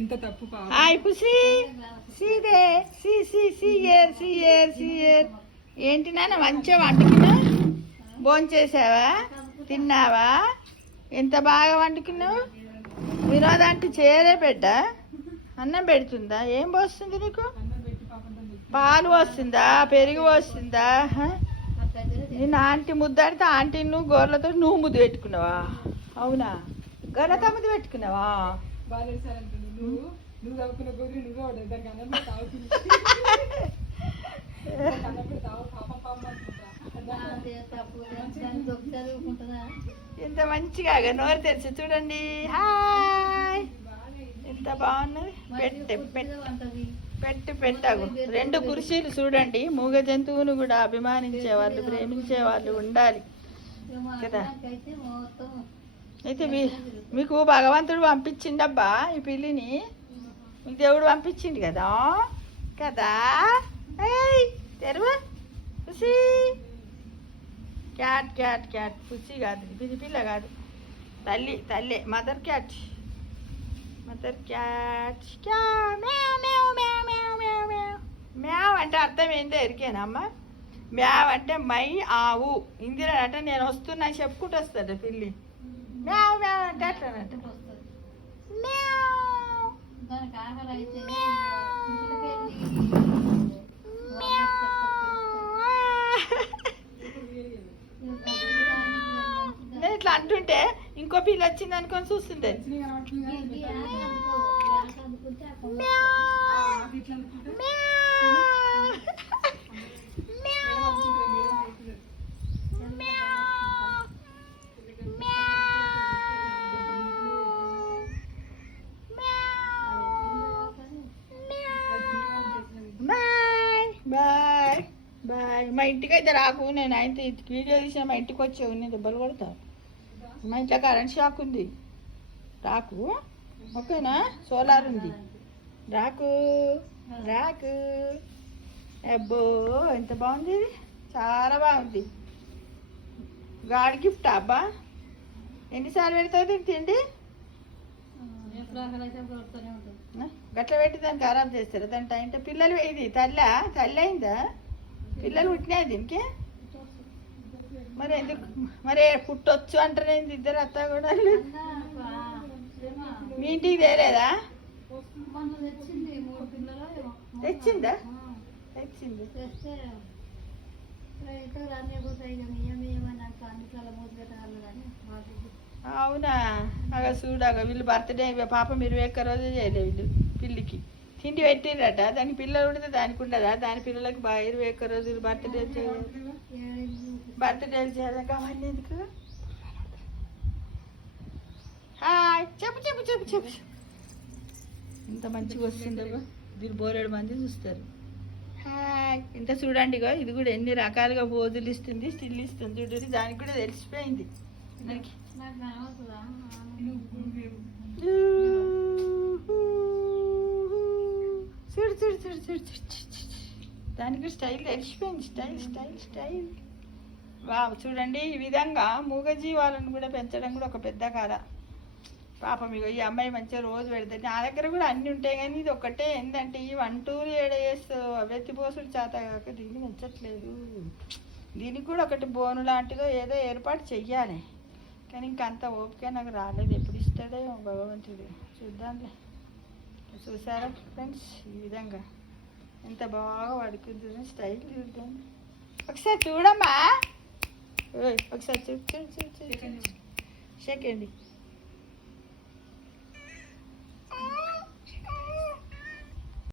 ఎంత తప్పు. ఏంటి నాన్న మంచిగా వండుకున్నా? భోంచేసావా? తిన్నావా? ఎంత బాగా వండుకున్నావు? వినోదాంటి చేరే బిడ్డ అన్నం పెడుతుందా? ఏం పోస్తుంది నీకు? పాలు పోస్తుందా? పెరుగు పోస్తుందా? నేను ఆంటీ ముద్దాడితే ఆంటీ నువ్వు గొర్రెలతో నువ్వు ముద్దు పెట్టుకున్నావా? అవునా? గొర్రెతో ముద్దు పెట్టుకున్నావా? ఎంత మంచిగా నోరు తెరిచి చూడండి. హాయ్, ఎంత బాగున్నది. పెట్టాగు 2 కుర్చీలు చూడండి. మూగ జంతువును కూడా అభిమానించే వాళ్ళు, ప్రేమించే వాళ్ళు ఉండాలి కదా. అయితే మీకు భగవంతుడు పంపించిండబ్బా ఈ పిల్లిని. మీకు దేవుడు పంపించిండు కదా కదా. తెరువా పుసి. Cat cat cat. పుసి కాదు, ఇది పిల్ల కాదు, తల్లి మదర్ క్యాట్. మ్యావ్ అంటే అర్థం ఏంటో ఎరికేనమ్మా? మ్యావ్ అంటే మై ఆవు. ఇందిరా అంటే నేను వస్తున్నా చెప్పుకుంటూ వస్తాడు పిల్లి. మ్యావ్ మ్యావ్ అంటే అట్లానంట. నేను ఇట్లా అంటుంటే ఇంకో పిల్ల వచ్చింది అనుకొని చూస్తుంటే బాయ్ బాయ్. మా ఇంటికి అయితే రాకు. నేను అయితే వీడియో తీసిన మా ఇంటికి వచ్చావు, నేను దెబ్బలు కొడతా. మా ఇంట్లో కరెంట్ షాక్ ఉంది, రాకు. ఓకేనా? సోలార్ ఉంది, రాకు. అబ్బో ఎంత బాగుంది, ఇది చాలా బాగుంది. గాడ్ గిఫ్ట్ అబ్బా. ఎన్నిసార్లు పెడతావు దీనికి తిండి? గట్ల పెట్టి దాన్ని ఖరాబ్ చేస్తారా? దాని టైం పిల్లలు. ఇది తల్లి అయిందా? పిల్లలు పుట్టినాయి దీనికి? మరి ఎందుకు మరి పుట్టొచ్చు అంటారు ఏంది? ఇద్దరు అత్త కూడా మీ ఇంటికి తేలేదా? తెచ్చింది. అవునా? అగా చూడగా వీళ్ళు బర్త్డే పాపం 21 రోజు చేయలే వీళ్ళు పిల్లికి. తిండి పెట్టిరట దానికి. పిల్లలు ఉంటే దానికి ఉండదా? దాని పిల్లలకి 21 రోజులు బర్త్డేలు చేయాలి అవన్నీ ఎందుకు? హాయ్ చెప్పు. ఇంత మంచిగా వస్తుందో దీని బోరేడు మంది చూస్తారు. హాయ్ ఇంత చూడండి. ఇది కూడా ఎన్ని రకాలుగా పోజులు ఇస్తుంది, స్టిల్ ఇస్తుంది. చూడండి, దానికి కూడా తెలిసిపోయింది. చూడు దానికి స్టైల్ తెలిసిపోయింది. స్టైల్ వా. చూడండి, ఈ విధంగా మూగజీవాలను కూడా పెంచడం కూడా ఒక పెద్ద కథ. పాపం ఇగో ఈ అమ్మాయి మంచిగా రోజు పెడుతుంది. నా దగ్గర కూడా అన్నీ ఉంటాయి, కానీ ఇది ఒక్కటే ఏంటంటే ఈ 1 2 7 years వెత్తిపోసుడు చేత కాక దీన్ని పెంచట్లేదు. దీనికి కూడా ఒకటి బోను లాంటిదో ఏదో ఏర్పాటు చెయ్యాలి, కానీ ఇంకంత ఓపిక నాకు రాలేదు. ఎప్పుడు ఇస్తాడో భగవంతుడు, చూద్దాంలే. చూసారా ఫ్రెండ్స్, ఈ విధంగా ఎంత బాగా పడుకుంటుంది. స్టైల్ చూద్దాం ఒకసారి. చూడమ్మా, ఒకసారి చూడు. సెకండ్